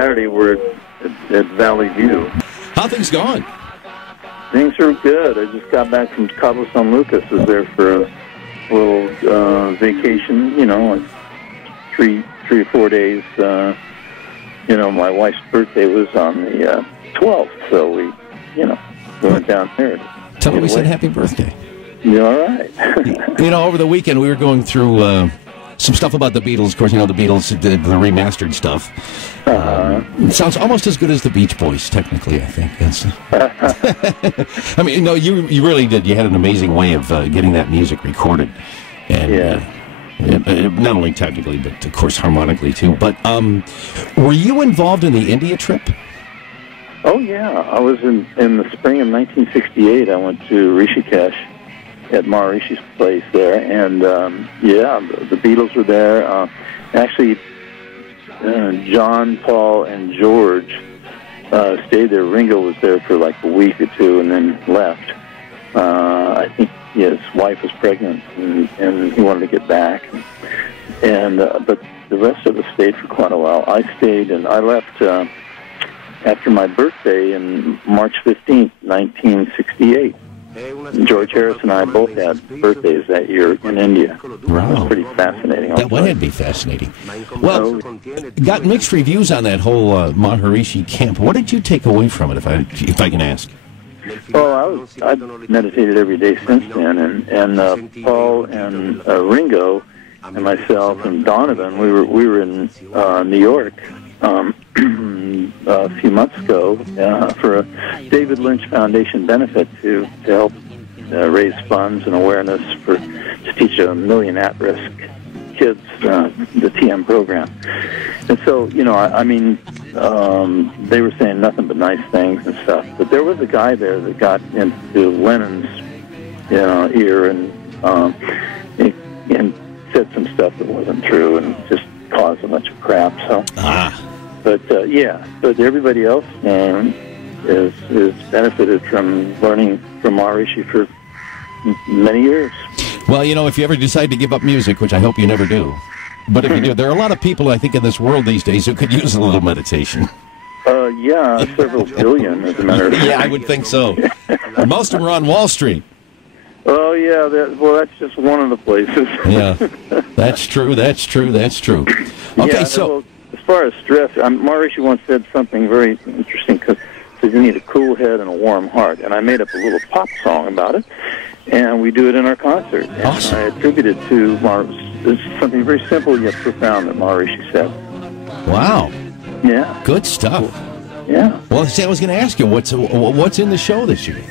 Saturday we're at Valley View. How things going? Things are good. I just got back from Cabo San Lucas. I was there for a little vacation, like 3 or 4 days. My wife's birthday was on the 12th, so we went down there. Tell her we said happy birthday. You're all right. Over the weekend we were going through some stuff about the Beatles. Of course, the Beatles did the remastered stuff. It sounds almost as good as the Beach Boys, technically, I think. I mean, no, you really did. You had an amazing way of getting that music recorded. And, not only technically, but, of course, harmonically, too. But were you involved in the India trip? Oh, yeah. I was in the spring of 1968. I went to Rishikesh at Maharishi's place there. And, the Beatles were there. Actually, John, Paul, and George stayed there. Ringo was there for like a week or two and then left. I think his wife was pregnant and he wanted to get back. But the rest of us stayed for quite a while. I stayed and I left after my birthday in March 15th, 1968. George Harris and I both had birthdays that year in India. Wow. It was pretty fascinating. That would be fascinating. Well, got mixed reviews on that whole Maharishi camp. What did you take away from it, if I can ask? Well, I've meditated every day since then, and Paul and Ringo and myself and Donovan, we were in New York a few months ago for a David Lynch Foundation benefit to help raise funds and awareness to teach 1 million at-risk kids the TM program. And so, they were saying nothing but nice things and stuff. But there was a guy there that got into Lennon's ear and said some stuff that wasn't true and just caused a bunch of crap. So, but everybody else is benefited from learning from Maharishi for many years. Well, if you ever decide to give up music, which I hope you never do, but if you do, there are a lot of people, I think, in this world these days who could use a little meditation. Several billion, as a matter of fact. Yeah, I would think so. Most of them are on Wall Street. Oh, yeah. That's just one of the places. Yeah, that's true. Okay, so as far as stress, Maharishi once said something very interesting, because he said you need a cool head and a warm heart, and I made up a little pop song about it, and we do it in our concert. Awesome. And I attribute it to something very simple yet profound that Maharishi said. Wow. Yeah. Good stuff. Yeah. Well, I was going to ask you, what's in the show this year?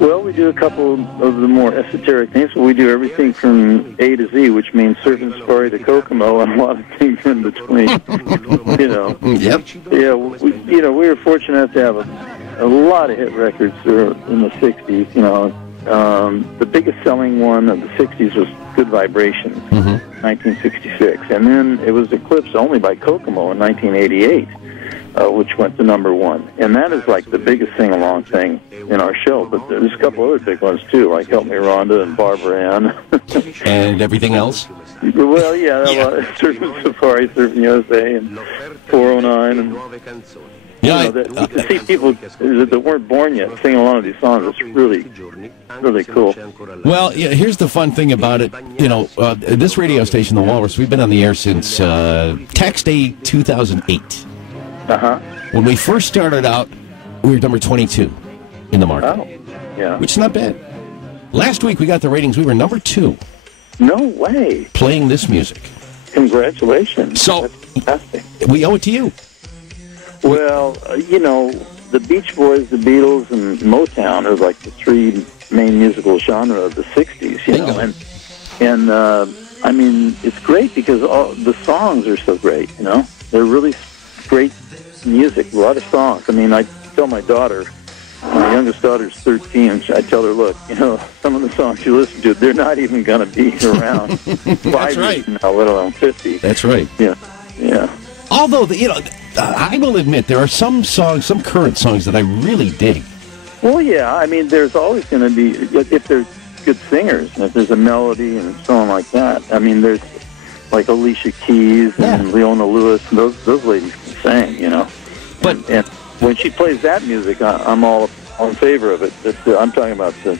Well, we do a couple of the more esoteric things, but we do everything from A to Z, which means Surfing Safari to Kokomo, and a lot of things in between. Yep. Yeah, we were fortunate to have a lot of hit records in the 60s. The biggest selling one of the 60s was Good Vibrations, 1966. And then it was eclipsed only by Kokomo in 1988. Which went to #1. And that is like the biggest sing-along thing in our show. But there's a couple other big ones, too, like Help Me Rhonda and Barbara Ann. And everything else? Well, Surfing Safari, Surfing USA, and 409. And, to see people that weren't born yet sing along to these songs, it's really, really cool. Well, here's the fun thing about it. This radio station, The Walrus, we've been on the air since Tax Day 2008. When we first started out, we were number 22 in the market. Oh, yeah. Which is not bad. Last week we got the ratings. We were number 2. No way. Playing this music. Congratulations. So, that's fantastic. We owe it to you. Well, the Beach Boys, the Beatles, and Motown are like the 3 main musical genre of the 60s, And it's great because all the songs are so great, They're really great music, a lot of songs. I tell my daughter, my youngest daughter's 13, I tell her, look, some of the songs you listen to, they're not even going to be around 5 years now, let alone 50. That's right. Yeah. Although, I will admit, there are some songs, some current songs that I really dig. Well, yeah, there's always going to be, if they're good singers, and if there's a melody and so on like that. There's like Alicia Keys and Leona Lewis, and those ladies can sing, and when she plays that music, I'm all in favor of it. I'm talking about the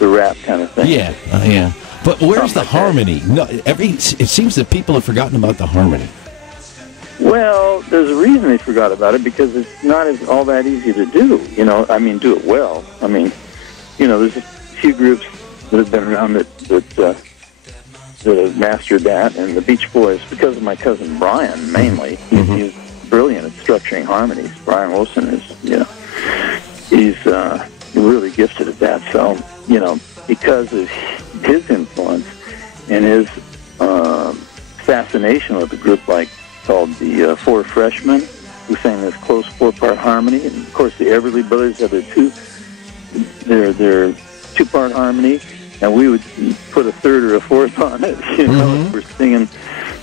rap kind of thing. Yeah, yeah. But where's the harmony? No, it seems that people have forgotten about the harmony. Well, there's a reason they forgot about it, because it's not all that easy to do. Do it well. There's a few groups that have been around that have mastered that, and the Beach Boys, because of my cousin Brian, mainly. He's brilliant at structuring harmonies. Brian Wilson is, he's really gifted at that. So, because of his influence and his fascination with a group called the Four Freshmen, who sang this close 4-part harmony, and of course the Everly Brothers have their 2-part harmony, and we would put a third or a fourth on it, if we're singing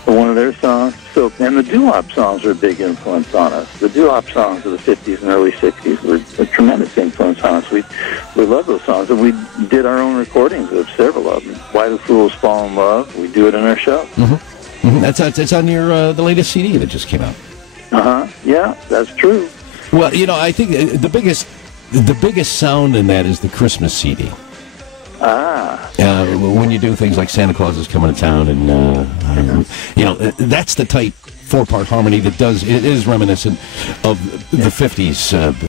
one of their songs. So, and the doo-wop songs were a big influence on us. The doo-wop songs of the 50s and early 60s were a tremendous influence on us. We loved those songs, and we did our own recordings of several of them. Why Do Fools Fall in Love? We do it in our show. It's on your the latest CD that just came out. Yeah, that's true. Well, I think the biggest sound in that is the Christmas CD. When you do things like Santa Claus is Coming to Town, and that's the tight 4-part harmony that it is reminiscent of the 50s.